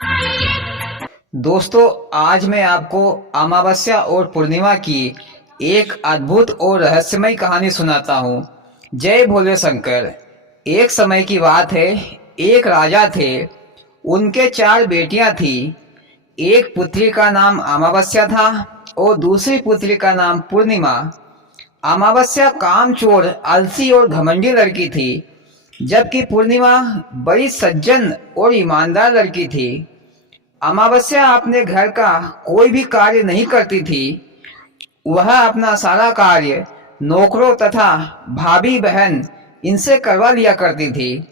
दोस्तों, आज मैं आपको अमावस्या और पूर्णिमा की एक अद्भुत और रहस्यमय कहानी सुनाता हूँ। जय भोले शंकर। एक समय की बात है, एक राजा थे। उनके 4 बेटियां थी। एक पुत्री का नाम अमावस्या था और दूसरी पुत्री का नाम पूर्णिमा। अमावस्या कामचोर, आलसी और घमंडी लड़की थी, जबकि पूर्णिमा बड़ी सज्जन और ईमानदार लड़की थी। अमावस्या अपने घर का कोई भी कार्य नहीं करती थी। वह अपना सारा कार्य नौकरों तथा भाभी बहन इनसे करवा लिया करती थी।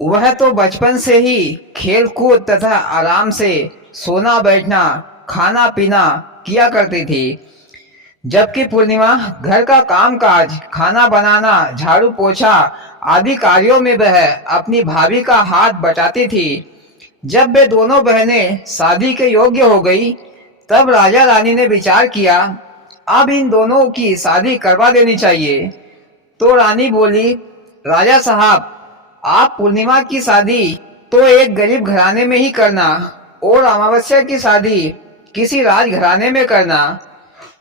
वह तो बचपन से ही खेल कूद तथा आराम से सोना बैठना खाना पीना किया करती थी, जबकि पूर्णिमा घर का कामकाज खाना बनाना झाड़ू पोछा आदि कार्यों में वह अपनी भाभी का हाथ बटाती थी। जब वे दोनों बहनें शादी के योग्य हो गई, तब राजा रानी ने विचार किया, अब इन दोनों की शादी करवा देनी चाहिए। तो रानी बोली, राजा साहब, आप पूर्णिमा की शादी तो एक गरीब घराने में ही करना और अमावस्या की शादी किसी राजघराने में करना।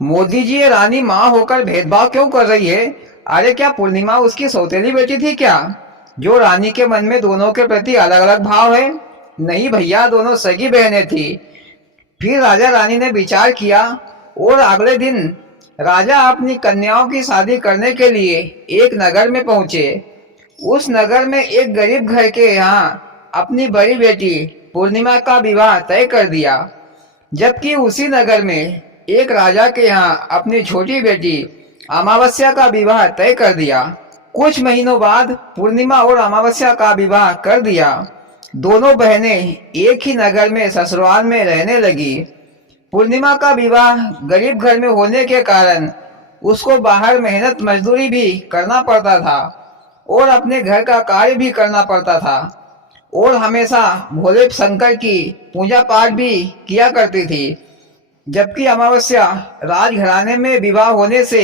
मोदी जी, ये रानी माँ होकर भेदभाव क्यों कर रही है? अरे क्या पूर्णिमा उसकी सौतेली बेटी थी क्या, जो रानी के मन में दोनों के प्रति अलग अलग भाव है? नहीं भैया, दोनों सगी बहनें थी। फिर राजा रानी ने विचार किया और अगले दिन राजा अपनी कन्याओं की शादी करने के लिए एक नगर में पहुंचे। उस नगर में एक गरीब घर के यहाँ अपनी बड़ी बेटी पूर्णिमा का विवाह तय कर दिया, जबकि उसी नगर में एक राजा के यहाँ अपनी छोटी बेटी अमावस्या का विवाह तय कर दिया। कुछ महीनों बाद पूर्णिमा और अमावस्या का विवाह कर दिया। दोनों बहनें एक ही नगर में ससुराल में रहने लगी। पूर्णिमा का विवाह गरीब घर में होने के कारण उसको बाहर मेहनत मजदूरी भी करना पड़ता था और अपने घर का कार्य भी करना पड़ता था और हमेशा भोले शंकर की पूजा पाठ भी किया करती थी। जबकि अमावस्या राजघराने में विवाह होने से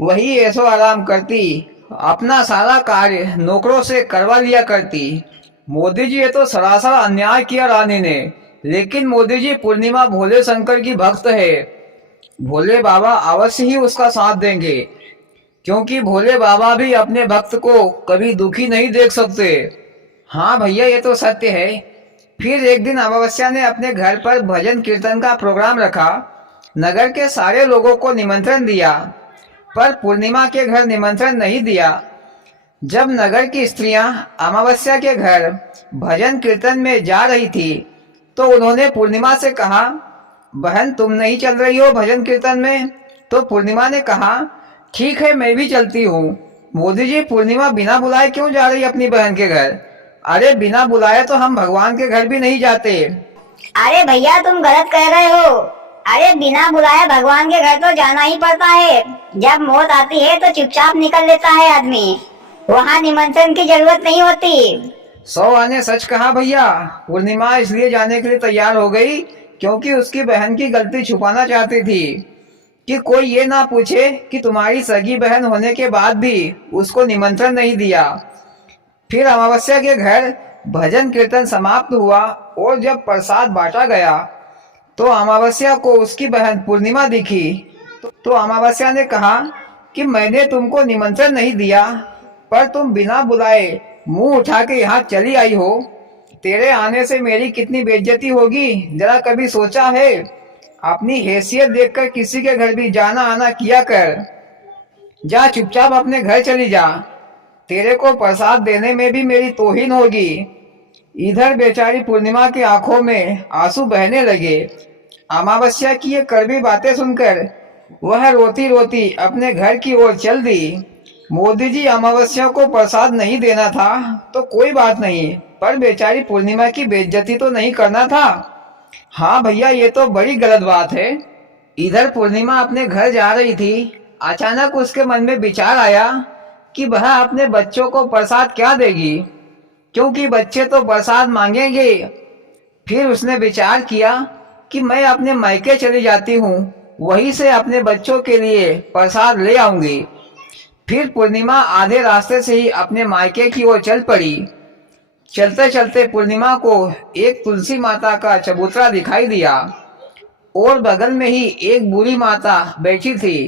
वही ऐशो आराम करती, अपना सारा कार्य नौकरों से करवा लिया करती। मोदी जी, ये तो सरासर अन्याय किया रानी ने। लेकिन मोदी जी, पूर्णिमा भोले शंकर की भक्त है। भोले बाबा अवश्य ही उसका साथ देंगे, क्योंकि भोले बाबा भी अपने भक्त को कभी दुखी नहीं देख सकते। हाँ भैया, ये तो सत्य है। फिर एक दिन अमावस्या ने अपने घर पर भजन कीर्तन का प्रोग्राम रखा। नगर के सारे लोगों को निमंत्रण दिया, पर पूर्णिमा के घर निमंत्रण नहीं दिया। जब नगर की स्त्रियां अमावस्या के घर भजन कीर्तन में जा रही थी, तो उन्होंने पूर्णिमा से कहा, बहन तुम नहीं चल रही हो भजन कीर्तन में? तो पूर्णिमा ने कहा, ठीक है, मैं भी चलती हूँ। मोदी जी, पूर्णिमा बिना बुलाए क्यों जा रही अपनी बहन के घर? अरे बिना बुलाए तो हम भगवान के घर भी नहीं जाते। अरे भैया, तुम गलत कह रहे हो। अरे बिना बुलाए भगवान के घर तो जाना ही पड़ता है। जब मौत आती है तो चुपचाप निकल लेता है आदमी, वहाँ निमंत्रण की जरूरत नहीं होती। 100 आने सच कहा भैया। पूर्णिमा इसलिए जाने के लिए तैयार हो गई क्योंकि उसकी बहन की गलती छुपाना चाहती थी, कि कोई ये ना पूछे कि तुम्हारी सगी बहन होने के बाद भी उसको निमंत्रण नहीं दिया। फिर अमावस्या के घर भजन कीर्तन समाप्त हुआ और जब प्रसाद बांटा गया, तो अमावस्या को उसकी बहन पूर्णिमा दिखी। तो अमावस्या ने कहा कि मैंने तुमको निमंत्रण नहीं दिया, पर तुम बिना बुलाए मुंह उठा के यहाँ चली आई हो। तेरे आने से मेरी कितनी बेइज्जती होगी, जरा कभी सोचा है? अपनी हैसियत देखकर किसी के घर भी जाना आना किया कर। जा चुपचाप अपने घर चली जा, तेरे को प्रसाद देने में भी मेरी तौहीन होगी। इधर बेचारी पूर्णिमा की आंखों में आंसू बहने लगे। अमावस्या की ये कड़वी बातें सुनकर वह रोती रोती अपने घर की ओर चल दी। मोदी जी, अमावस्या को प्रसाद नहीं देना था तो कोई बात नहीं, पर बेचारी पूर्णिमा की बेइज्जती तो नहीं करना था। हाँ भैया, ये तो बड़ी गलत बात है। इधर पूर्णिमा अपने घर जा रही थी। अचानक उसके मन में विचार आया कि वह अपने बच्चों को प्रसाद क्या देगी, क्योंकि बच्चे तो प्रसाद मांगेंगे। फिर उसने विचार किया कि मैं अपने मायके चली जाती हूँ, वहीं से अपने बच्चों के लिए प्रसाद ले आऊंगी। फिर पूर्णिमा आधे रास्ते से ही अपने मायके की ओर चल पड़ी। चलते चलते पूर्णिमा को एक तुलसी माता का चबूतरा दिखाई दिया और बगल में ही एक बूढ़ी माता बैठी थी।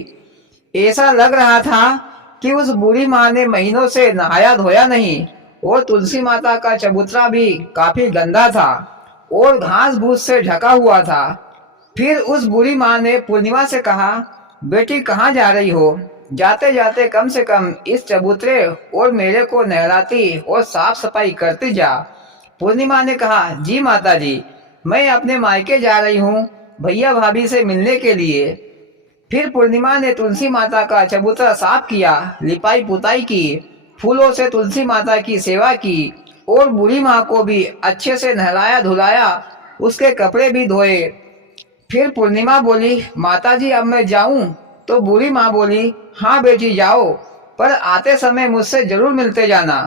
ऐसा लग रहा था कि उस बूढ़ी माँ ने महीनों से नहाया धोया नहीं और तुलसी माता का चबूतरा भी काफी गंदा था और घास फूस से ढका हुआ था। फिर उस बूढ़ी माँ ने पूर्णिमा से कहा, बेटी कहाँ जा रही हो? जाते जाते कम से कम इस चबूतरे और मेरे को नहलाती और साफ सफाई करती जा। पूर्णिमा ने कहा, जी माता जी, मैं अपने मायके जा रही हूँ भैया भाभी से मिलने के लिए। फिर पूर्णिमा ने तुलसी माता का चबूतरा साफ किया, लिपाई पुताई की, फूलों से तुलसी माता की सेवा की और बूढ़ी माँ को भी अच्छे से नहलाया धुलाया, उसके कपड़े भी धोए। फिर पूर्णिमा बोली, माता जी अब मैं जाऊं? तो बूढ़ी माँ बोली, हाँ बेटी जाओ, पर आते समय मुझसे जरूर मिलते जाना।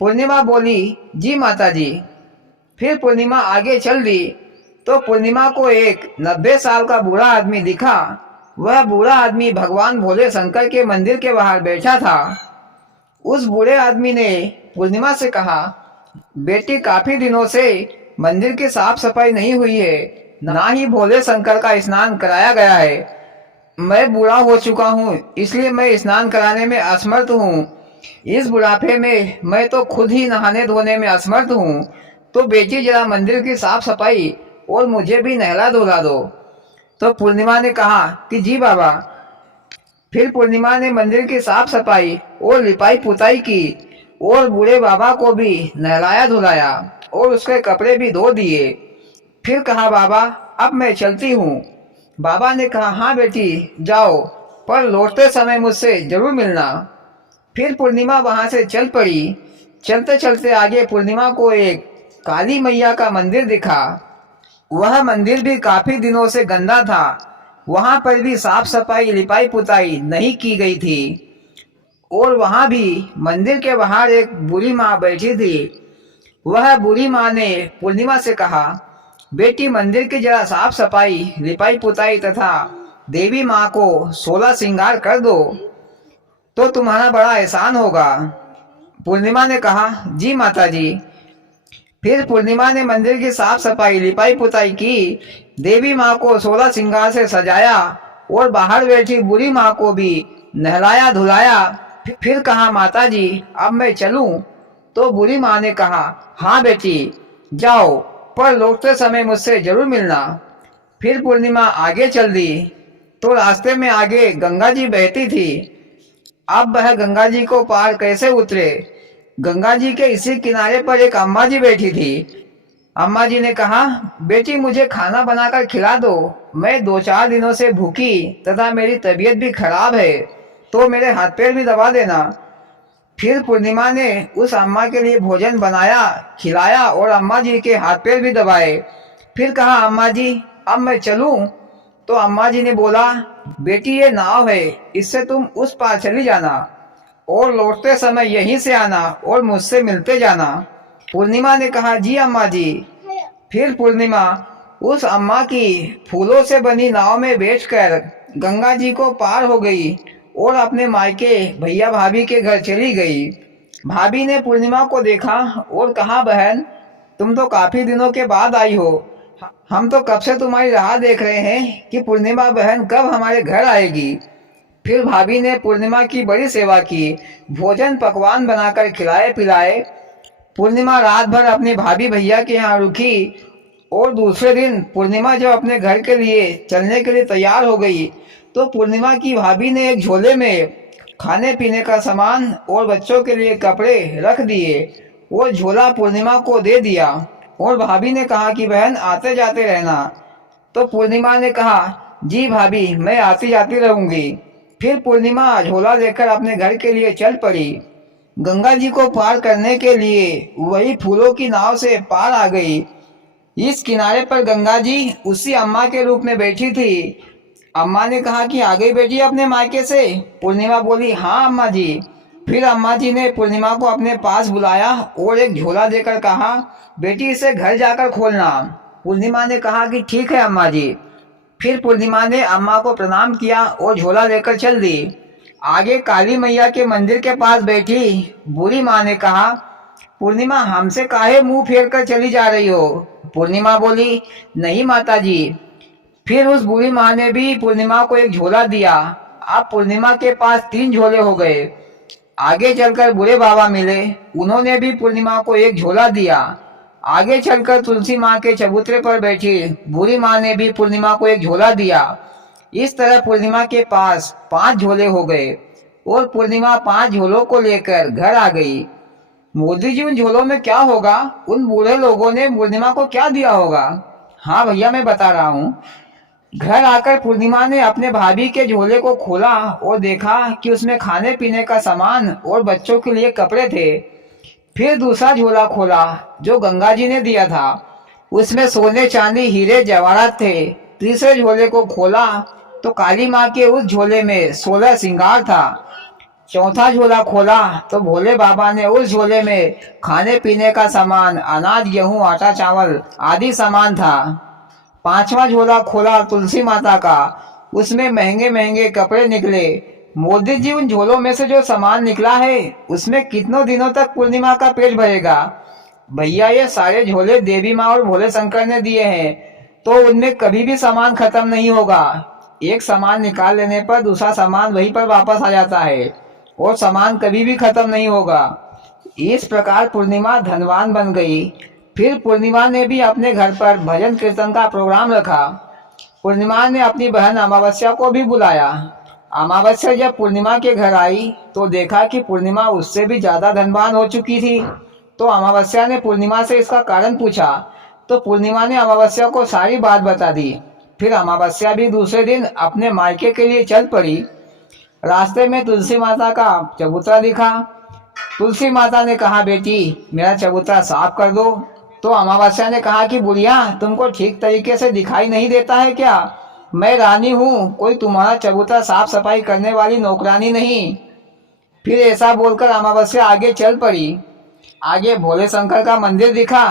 पूर्णिमा बोली, जी माता जी। फिर पूर्णिमा आगे चल दी तो पूर्णिमा को एक 90 साल का बूढ़ा आदमी दिखा। वह बूढ़ा आदमी भगवान भोले शंकर के मंदिर के बाहर बैठा था। उस बूढ़े आदमी ने पूर्णिमा से कहा, बेटी काफी दिनों से मंदिर की साफ सफाई नहीं हुई है, ना ही भोले शंकर का स्नान कराया गया है। मैं बूढ़ा हो चुका हूँ, इसलिए मैं स्नान कराने में असमर्थ हूँ। इस बुढ़ापे में मैं तो खुद ही नहाने धोने में असमर्थ हूँ। तो बेटी जरा मंदिर की साफ सफाई और मुझे भी नहला धुला दो। तो पूर्णिमा ने कहा कि जी बाबा। फिर पूर्णिमा ने मंदिर की साफ सफाई और लिपाई पुताई की और बूढ़े बाबा को भी नहलाया धुलाया और उसके कपड़े भी धो दिए। फिर कहा, बाबा अब मैं चलती हूँ। बाबा ने कहा, हाँ बेटी जाओ, पर लौटते समय मुझसे जरूर मिलना। फिर पूर्णिमा वहां से चल पड़ी। चलते चलते आगे पूर्णिमा को एक काली मैया का मंदिर दिखा। वह मंदिर भी काफी दिनों से गंदा था। वहां पर भी साफ सफाई लिपाई पुताई नहीं की गई थी और वहां भी मंदिर के बाहर एक बूढ़ी माँ बैठी थी। वह बूढ़ी माँ ने पूर्णिमा से कहा, बेटी मंदिर की जरा साफ सफाई लिपाई पुताई तथा देवी माँ को 16 श्रृंगार कर दो तो तुम्हारा बड़ा एहसान होगा। पूर्णिमा ने कहा, जी माता जी। फिर पूर्णिमा ने मंदिर की साफ सफाई लिपाई पुताई की, देवी माँ को 16 श्रृंगार से सजाया और बाहर बैठी बूढ़ी माँ को भी नहलाया धुलाया। फिर कहा, माता जी अब मैं चलूं? तो बूढ़ी माँ ने कहा, हाँ बेटी जाओ, पर लौटते समय मुझसे जरूर मिलना। फिर पूर्णिमा आगे चल दी तो रास्ते में आगे गंगा जी बहती थी। अब वह गंगा जी को पार कैसे उतरे? गंगा जी के इसी किनारे पर एक अम्मा जी बैठी थी। अम्मा जी ने कहा, बेटी मुझे खाना बनाकर खिला दो, मैं 2-4 दिनों से भूखी तथा मेरी तबीयत भी खराब है, तो मेरे हाथ पैर भी दबा देना। फिर पूर्णिमा ने उस अम्मा के लिए भोजन बनाया, खिलाया और अम्मा जी के हाथ पैर भी दबाए। फिर कहा, अम्मा जी अब मैं चलूं? तो अम्मा जी ने बोला, बेटी ये नाव है, इससे तुम उस पार चली जाना और लौटते समय यहीं से आना और मुझसे मिलते जाना। पूर्णिमा ने कहा, जी अम्मा जी। फिर पूर्णिमा उस अम्मा की फूलों से बनी नाव में बैठकर गंगा जी को पार हो गई और अपने मायके भैया भाभी के घर चली गई। भाभी ने पूर्णिमा को देखा और कहा, बहन तुम तो काफी दिनों के बाद आई हो, हम तो कब से तुम्हारी राह देख रहे हैं कि पूर्णिमा बहन कब हमारे घर आएगी। फिर भाभी ने पूर्णिमा की बड़ी सेवा की, भोजन पकवान बनाकर खिलाए पिलाए। पूर्णिमा रात भर अपने भाभी भैया के यहाँ रुकी और दूसरे दिन पूर्णिमा जब अपने घर के लिए चलने के लिए तैयार हो गई तो पूर्णिमा की भाभी ने एक झोले में खाने पीने का सामान और बच्चों के लिए कपड़े रख दिए। वो झोला पूर्णिमा को दे दिया और भाभी ने कहा कि बहन आते जाते रहना। तो पूर्णिमा ने कहा, जी भाभी मैं आती जाती रहूंगी। फिर पूर्णिमा झोला लेकर अपने घर के लिए चल पड़ी। गंगा जी को पार करने के लिए वही फूलों की नाव से पार आ गई। इस किनारे पर गंगा जी उसी अम्मा के रूप में बैठी थी। अम्मा ने कहा कि आ गई बेटी अपने मायके से? पूर्णिमा बोली, हाँ अम्मा जी। फिर अम्मा जी ने पूर्णिमा को अपने पास बुलाया और एक झोला देकर कहा, बेटी इसे घर जाकर खोलना। पूर्णिमा ने कहा कि ठीक है अम्मा जी। फिर पूर्णिमा ने अम्मा को प्रणाम किया और झोला लेकर चल दी। आगे काली मैया के मंदिर के पास बैठी बूढ़ी माँ ने कहा, पूर्णिमा हमसे काहे मुंह फेर कर चली जा रही हो? पूर्णिमा बोली, नहीं माता जी। फिर उस बूढ़ी माँ ने भी पूर्णिमा को एक झोला दिया। अब पूर्णिमा के पास 3 झोले हो गए। आगे चलकर बूढ़े बाबा मिले, उन्होंने भी पूर्णिमा को एक झोला दिया। आगे चलकर तुलसी माँ के चबूतरे पर बैठी बूढ़ी माँ ने भी पूर्णिमा को एक झोला दिया। इस तरह पूर्णिमा के पास 5 झोले हो गए और पूर्णिमा 5 झोलों को लेकर घर आ गई। मोदी जी, उन झोलों में क्या होगा? उन बूढ़े लोगों ने पूर्णिमा को क्या दिया होगा? हाँ भैया, मैं बता रहा हूँ। घर आकर पूर्णिमा ने अपने भाभी के झोले को खोला और देखा कि उसमें खाने पीने का सामान और बच्चों के लिए कपड़े थे। फिर दूसरा झोला खोला जो गंगा जी ने दिया था, उसमें सोने चांदी हीरे जवाहरात थे। तीसरे झोले को खोला तो काली माँ के उस झोले में 16 श्रृंगार था। चौथा झोला खोला तो भोले बाबा ने उस झोले में खाने पीने का सामान, अनाज, गेहूं, आटा, चावल आदि सामान था। पांचवा झोला खोला तुलसी माता का, उसमें महंगे महंगे कपड़े निकले। मोदी जी, उन झोलों में से जो सामान निकला है उसमें कितनों दिनों तक पूर्णिमा का पेट भरेगा? भैया, ये सारे झोले देवी माँ और भोले शंकर ने दिए हैं, तो उनमें कभी भी सामान खत्म नहीं होगा। एक सामान निकाल लेने पर दूसरा सामान वहीं पर वापस आ जाता है और सामान कभी भी खत्म नहीं होगा। इस प्रकार पूर्णिमा धनवान बन गई। फिर पूर्णिमा ने भी अपने घर पर भजन कीर्तन का प्रोग्राम रखा। पूर्णिमा ने अपनी बहन अमावस्या को भी बुलाया। अमावस्या जब पूर्णिमा के घर आई तो देखा कि पूर्णिमा उससे भी ज्यादा धनवान हो चुकी थी। तो अमावस्या ने पूर्णिमा से इसका कारण पूछा, तो पूर्णिमा ने अमावस्या को सारी बात बता दी। फिर अमावस्या भी दूसरे दिन अपने मायके के लिए चल पड़ी। रास्ते में तुलसी माता का चबूतरा दिखा। तुलसी माता ने कहा, बेटी, मेरा चबूतरा साफ कर दो। तो अमावस्या ने कहा कि बुढ़िया, तुमको ठीक तरीके से दिखाई नहीं देता है क्या? मैं रानी हूँ, कोई तुम्हारा चबूतरा साफ सफाई करने वाली नौकरानी नहीं। फिर ऐसा बोलकर अमावस्या आगे चल पड़ी। आगे भोले शंकर का मंदिर दिखा।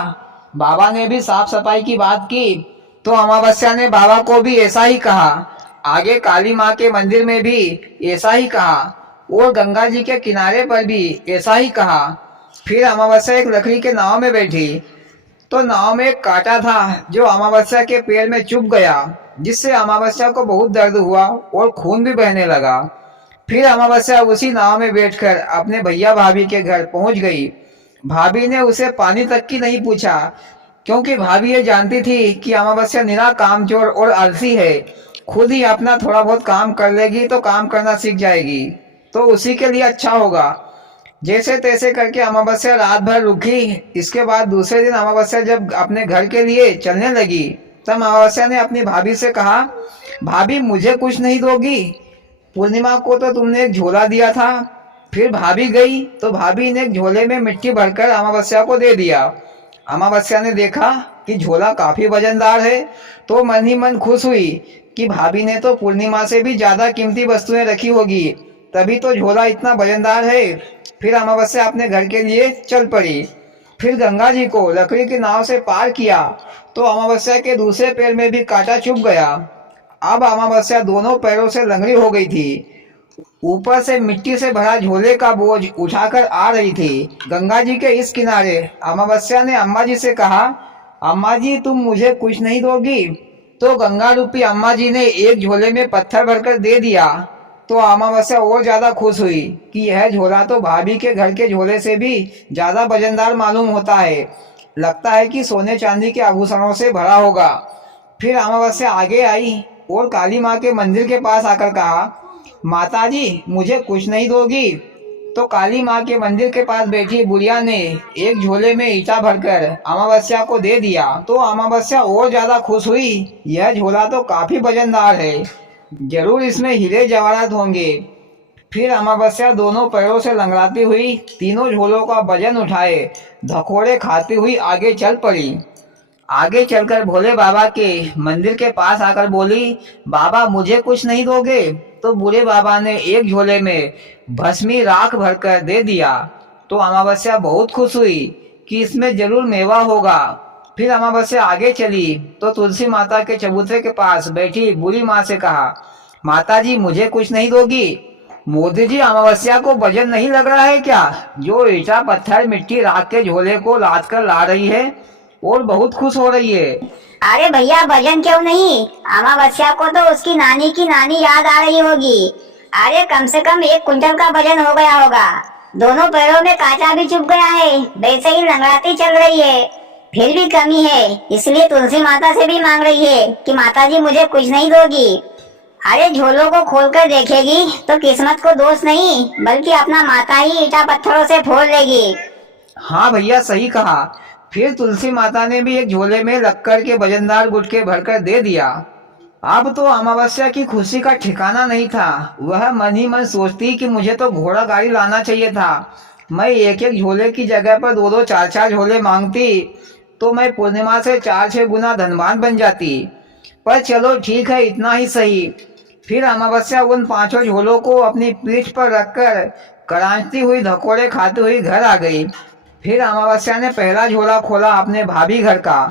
बाबा ने भी साफ सफाई की बात की, तो अमावस्या ने बाबा को भी ऐसा ही कहा। आगे काली माँ के मंदिर में भी ऐसा ही कहा और गंगा जी के किनारे पर भी ऐसा ही कहा। फिर अमावस्या एक लकड़ी के नाव में बैठी, तो नाव में एक कांटा था जो अमावस्या के पैर में चुभ गया, जिससे अमावस्या को बहुत दर्द हुआ और खून भी बहने लगा। फिर अमावस्या उसी नाव में बैठकर अपने भैया भाभी के घर पहुंच गई। भाभी ने उसे पानी तक की नहीं पूछा, क्योंकि भाभी ये जानती थी कि अमावस्या निरा कामचोर और आलसी है। खुद ही अपना थोड़ा बहुत काम कर लेगी तो काम करना सीख जाएगी, तो उसी के लिए अच्छा होगा। जैसे तैसे करके अमावस्या रात भर रुकी। इसके बाद दूसरे दिन अमावस्या जब अपने घर के लिए चलने लगी, तब अमावस्या ने अपनी भाभी से कहा, भाभी, मुझे कुछ नहीं दोगी? पूर्णिमा को तो तुमने एक झोला दिया था। फिर भाभी गई तो भाभी ने एक झोले में मिट्टी भरकर अमावस्या को दे दिया। अमावस्या ने देखा कि झोला काफी वजनदार है, तो मन ही मन खुश हुई कि भाभी ने तो पूर्णिमा से भी ज्यादा कीमती वस्तुएं रखी होगी, तभी तो झोला इतना वजनदार है। फिर अमावस्या अपने घर के लिए चल पड़ी। फिर गंगा जी को लकड़ी की नाव से पार किया, तो अमावस्या के दूसरे पैर में भी कांटा चुभ गया। अब अमावस्या दोनों पैरों से लंगड़ी हो गई थी। ऊपर से मिट्टी से भरा झोले का बोझ उठाकर आ रही थी। गंगा जी के इस किनारे अमावस्या ने अम्मा जी से कहा, अम्मा जी, तुम मुझे कुछ नहीं दोगी? तो गंगा रूपी अम्मा जी ने एक झोले में पत्थर भरकर दे दिया। तो अमावस्या और ज्यादा खुश हुई कि यह झोला तो भाभी के घर के झोले से भी ज्यादा वजनदार मालूम होता है। लगता है कि सोने चांदी के आभूषणों से भरा होगा। फिर अमावस्या आगे आई और काली माँ के मंदिर के पास आकर कहा, माता जी, मुझे कुछ नहीं दोगी? तो काली माँ के मंदिर के पास बैठी बुढ़िया ने एक झोले में ईटा भरकर अमावस्या को दे दिया। तो अमावस्या और ज्यादा खुश हुई। यह झोला तो काफी वजनदार है, जरूर इसमें हीरे जवाहरात होंगे। फिर अमावस्या दोनों पैरों से लंगड़ाती हुई तीनों झोलों का वजन उठाए धकोड़े खाती हुई आगे चल पड़ी। आगे चलकर भोले बाबा के मंदिर के पास आकर बोली, बाबा, मुझे कुछ नहीं दोगे? तो बूढ़े बाबा ने एक झोले में भस्मी राख भरकर दे दिया। तो अमावस्या बहुत खुश हुई कि इसमें जरूर मेवा होगा। फिर अमावस्या आगे चली तो तुलसी माता के चबूतरे के पास बैठी बूढ़ी माँ से कहा, माता जी, मुझे कुछ नहीं दोगी? मोदी जी, अमावस्या को वजन नहीं लग रहा है क्या? जो ईटा पत्थर मिट्टी राख के झोले को लाद कर ला रही है और बहुत खुश हो रही है। अरे भैया वजन क्यों नहीं, अमावस्या को तो उसकी नानी की नानी याद आ रही होगी। अरे कम से कम 1 कुंटल का वजन हो गया होगा। दोनों पैरों में कांटा भी चुभ गया है, वैसे ही लंगड़ाती चल रही है। फिर भी कमी है, इसलिए तुलसी माता से भी मांग रही है कि माता जी मुझे कुछ नहीं दोगी। अरे झोलों को खोलकर देखेगी तो किस्मत को दोष नहीं बल्कि अपना माता ही ईटा पत्थरों से फोड़ लेगी। हाँ भैया, सही कहा। फिर तुलसी माता ने भी एक झोले में लक्कड़ के वजनदार गुटके भरकर दे दिया। अब तो अमावस्या की खुशी का ठिकाना नहीं था। वह मन ही मन सोचती कि मुझे तो घोड़ा गाड़ी लाना चाहिए था। मैं एक एक झोले की जगह पर 2-2 4-4 झोले मांगती तो मैं पूर्णिमा से 4-6 गुना धनवान बन जाती। पर चलो ठीक है, इतना ही सही। फिर अमावस्या उन 5 झोलों को अपनी पीठ पर रखकर करांचती हुई धकोड़े खाती हुई घर आ गई। फिर अमावस्या ने पहला झोला खोला अपने भाभी घर का,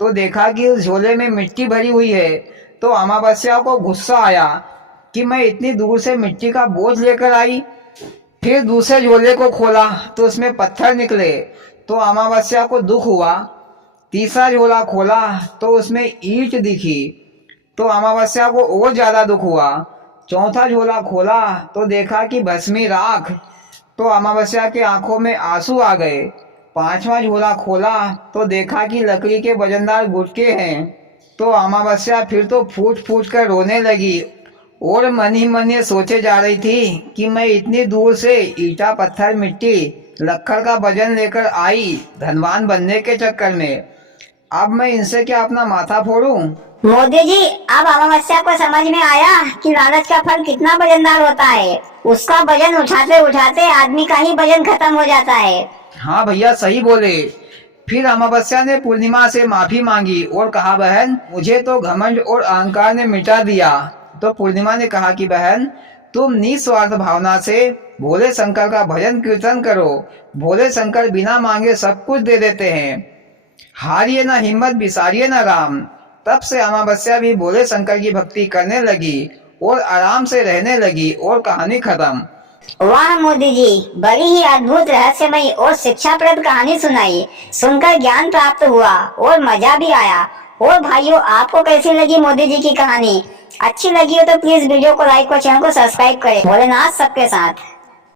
तो देखा कि उस झोले में मिट्टी भरी हुई है। तो अमावस्या को गुस्सा आया कि मैं इतनी दूर से मिट्टी का बोझ लेकर आई। फिर दूसरे झोले को खोला तो उसमें पत्थर निकले, तो अमावस्या को दुख हुआ। तीसरा झोला खोला तो उसमें ईंट दिखी, तो अमावस्या को और ज्यादा दुख हुआ। चौथा झोला खोला तो देखा कि भस्मी राख, तो अमावस्या के आंखों में आंसू आ गए। 5वां झोला खोला तो देखा कि लकड़ी के वजनदार गुटके हैं, तो अमावस्या फिर तो फूट फूट कर रोने लगी और मन ही मन ये सोचे जा रही थी कि मैं इतनी दूर से ईटा पत्थर मिट्टी लक्कड़ का वजन लेकर आई धनवान बनने के चक्कर में। अब मैं इनसे क्या अपना माथा फोड़ूं? मोदी जी, अब अमावस्या को समझ में आया कि लालच का फल कितना वजनदार होता है। उसका वजन उठाते उठाते आदमी का ही वजन खत्म हो जाता है। हाँ भैया, सही बोले। फिर अमावस्या ने पूर्णिमा से माफी मांगी और कहा, बहन मुझे तो घमंड और अहंकार ने मिटा दिया। तो पूर्णिमा ने कहा कि बहन, तुम निस्वार्थ भावना से भोले शंकर का भजन कीर्तन करो। भोले शंकर बिना मांगे सब कुछ दे देते हैं। हारिए ना हिम्मत, बिसारिए ना राम। तब से अमावस्या भी भोले शंकर की भक्ति करने लगी और आराम से रहने लगी और कहानी खत्म। वाह मोदी जी, बड़ी ही अद्भुत रहस्यमयी और शिक्षाप्रद कहानी सुनाई। सुनकर ज्ञान प्राप्त हुआ और मजा भी आया। और भाइयों, आपको कैसी लगी मोदी जी की कहानी? अच्छी लगी हो तो प्लीज वीडियो को लाइक और चैनल को सब्सक्राइब करें। भोलेनाथ सबके साथ।